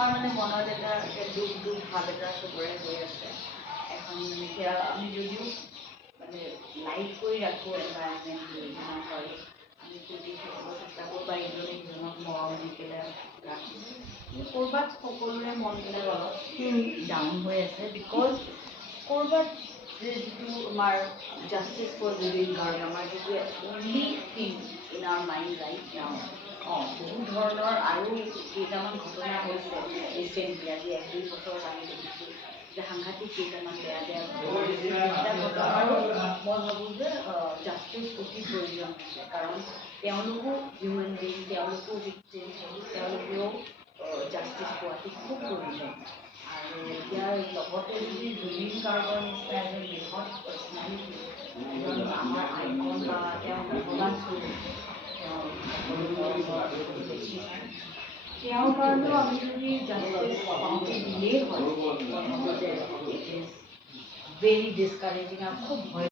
আমাৰ মানে মনত এটা দুখ দুখ ভাৱ এটা চবৰে হৈ আছে। এখন মানে এতিয়া আমি যদিও মানে লাইট কৰি ৰাখোঁ এনভাইৰনমেণ্ট যিমান পাৰোঁ, আমি যদি থাকিব চেষ্টা কৰোঁ বা ইজনে সিজনক মৰম দি পেলাই ৰাখোঁ, ক'ৰবাত সকলোৰে মনবিলাক অলপ ডাউন হৈ আছে। বিকজ ক'ৰবাত যিটো আমাৰ জাষ্টিছ ফৰ লিভিং গাৰ্ল, আমাৰ যিটো only thing in our mind right now, বহুত ধৰণৰ আৰু কেইটামান ঘটনা হৈছে ৰিচেণ্টলি, আজি 1-2 বছৰ আমি দেখিছোঁ যে সাংঘাতিক কেইটামান বেয়া বেয়া ঘটনাৰো মই ভাবোঁ যে জাষ্টিছ অতি প্ৰয়োজন হৈছে। কাৰণ তেওঁলোকো হিউমেন বিং, তেওঁলোকো ভিক্টিম, তেওঁলোকেও জাষ্টিছ পোৱাটো খুব প্ৰয়োজন। আৰু ইয়াৰ লগতে যদি জুবিন গাৰ্গৰ নিচিনা এজন বৃহৎ পাৰ্চনেলিটি, এজন আমাৰ আইকন বা তেওঁ ভগৱান স্বৰূপ, তেওঁৰ কাৰণেও আমি যদি জাষ্টিছ পাওঁতে দিলেই হয়, মই ভাবোঁ যে ইট ইজ ভেৰি ডিছকাৰেজিং আৰু খুব ভয়